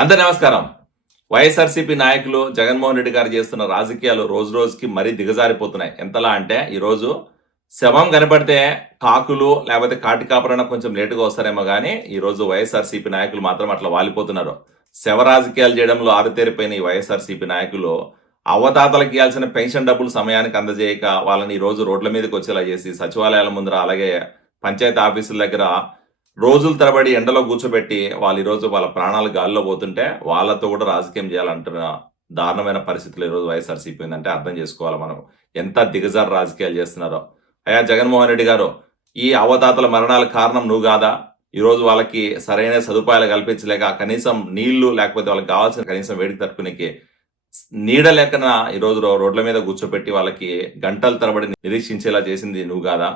అందరి నమస్కారం. వైఎస్ఆర్సీపీ నాయకులు జగన్మోహన్ రెడ్డి గారు చేస్తున్న రాజకీయాలు రోజు రోజుకి మరీ దిగజారిపోతున్నాయి. ఎంతలా అంటే ఈరోజు శవం కనపడితే కాకులు లేకపోతే కాటి కాపరైనా కొంచెం లేటుగా వస్తారేమో కానీ ఈరోజు వైఎస్ఆర్సీపీ నాయకులు మాత్రం అట్లా వాలిపోతున్నారు. శవ రాజకీయాలు చేయడంలో ఆరుతేరిపోయిన ఈ వైఎస్ఆర్సీపీ నాయకులు అవతాతలకు ఇవ్వాల్సిన పెన్షన్ డబ్బులు సమయానికి అందజేయక వాళ్ళని ఈ రోజు రోడ్ల మీదకి వచ్చేలా చేసి సచివాలయాల ముందర అలాగే పంచాయతీ ఆఫీసుల దగ్గర రోజుల తరబడి ఎండలో కూర్చోబెట్టి వాళ్ళు ఈరోజు వాళ్ళ ప్రాణాలు గాల్లో పోతుంటే వాళ్ళతో కూడా రాజకీయం చేయాలంటున్న దారుణమైన పరిస్థితులు ఈరోజు వైఎస్ఆర్సీపీ ఉందంటే అర్థం చేసుకోవాలి మనం ఎంత దిగజారు రాజకీయాలు చేస్తున్నారో. అయ్యా జగన్మోహన్ రెడ్డి గారు, ఈ అవతాతల మరణాలకు కారణం నువ్వు కాదా? ఈరోజు వాళ్ళకి సరైన సదుపాయాలు కల్పించలేక కనీసం నీళ్లు లేకపోతే వాళ్ళకి కావాల్సిన కనీసం వేడికి తట్టుకునేకి నీడ లేకన ఈరోజు రోడ్ల మీద కూర్చోబెట్టి వాళ్ళకి గంటల తరబడి నిరీక్షించేలా చేసింది నువ్వు కాదా?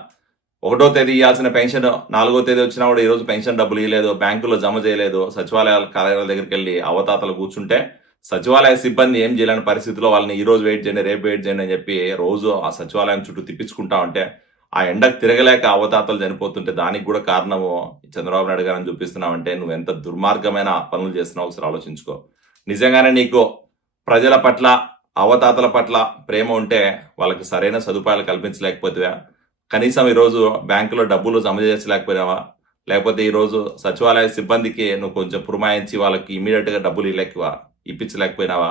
1వ తేదీ ఇవ్వాల్సిన పెన్షన్ 4వ తేదీ వచ్చినా కూడా ఈరోజు పెన్షన్ డబ్బులు ఇవ్వలేదు, బ్యాంకుల్లో జమ చేయలేదు, సచివాలయాల కార్యాలయాల దగ్గరికి వెళ్ళి అవతాతలు కూర్చుంటే సచివాలయ సిబ్బంది ఏం చేయలేని పరిస్థితిలో వాళ్ళని ఈ రోజు వెయిట్ చేయండి, రేపు వెయిట్ చేయండి అని చెప్పి రోజు ఆ సచివాలయం చుట్టూ తిప్పించుకుంటా ఉంటే ఆ ఎండకు తిరగలేక అవతాతలు చనిపోతుంటే దానికి కూడా కారణము చంద్రబాబు నాయుడు గారని చూపిస్తున్నావంటే నువ్వు ఎంత దుర్మార్గమైన పనులు చేస్తున్నావు ఒకసారి ఆలోచించుకో. నిజంగానే నీకు ప్రజల పట్ల అవతాతల పట్ల ప్రేమ ఉంటే వాళ్ళకి సరైన సదుపాయాలు కల్పించలేకపోతే కనీసం ఈరోజు బ్యాంకులో డబ్బులు జమ చేసలేకపోయినావా? లేకపోతే ఈరోజు సచివాలయ సిబ్బందికి నువ్వు కొంచెం పురమాయించి వాళ్ళకి ఇమీడియట్గా డబ్బులు ఇప్పించలేకపోయినావా?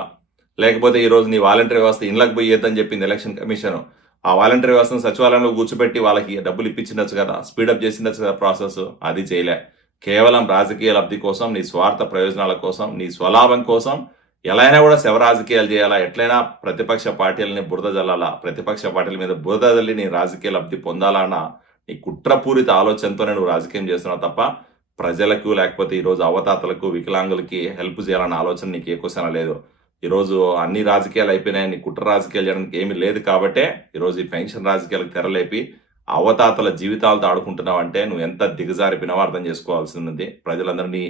లేకపోతే ఈరోజు నీ వాలంటీర్ వ్యవస్థ ఇళ్ళకి పోయేద్దని చెప్పింది ఎలక్షన్ కమిషన్. ఆ వాలంటీర్ వ్యవస్థను సచివాలయంలో కూర్చోబెట్టి వాళ్ళకి డబ్బులు ఇప్పించిండొచ్చు కదా, స్పీడప్ చేసిండొచ్చు కదా ప్రాసెస్. అది చేయలే. కేవలం రాజకీయ లబ్ధి కోసం, నీ స్వార్థ ప్రయోజనాల కోసం, నీ స్వలాభం కోసం ఎలా అయినా కూడా శవ రాజకీయాలు చేయాలా, ఎట్లయినా ప్రతిపక్ష పార్టీలని బురద జల్లాలా, ప్రతిపక్ష పార్టీల మీద బురద జల్లి నీ రాజకీయ లబ్ధి పొందాలన్న నీ కుట్రపూరిత ఆలోచనతోనే నువ్వు రాజకీయం చేస్తున్నావు తప్ప ప్రజలకు లేకపోతే ఈరోజు అవతాతలకు వికలాంగులకి హెల్ప్ చేయాలన్న ఆలోచన నీకు ఏ క్వశ్చన్ లేదు. ఈరోజు అన్ని రాజకీయాలు అయిపోయినాయి, నీ కుట్ర రాజకీయాలు చేయడానికి ఏమీ లేదు కాబట్టే ఈరోజు ఈ పెన్షన్ రాజకీయాలకు తెరలేపి అవతాతల జీవితాలతో ఆడుకుంటున్నావు అంటే నువ్వు ఎంత దిగజారిపోయినావో అర్థం చేసుకోవాల్సింది. ప్రజలందరినీ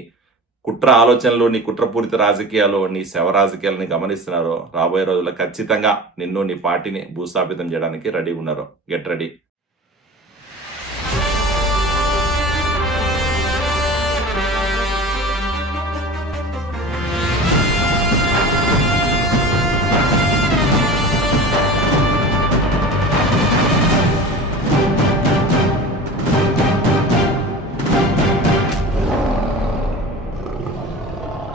కుట్ర ఆలోచనలు, నీ కుట్రపూరిత రాజకీయాలు, నీ శవ రాజకీయాలని గమనిస్తున్నారు. రాబోయే రోజుల్లో ఖచ్చితంగా నిన్ను నీ పార్టీని భూస్థాపితం చేయడానికి రెడీ ఉన్నారు. Get ready.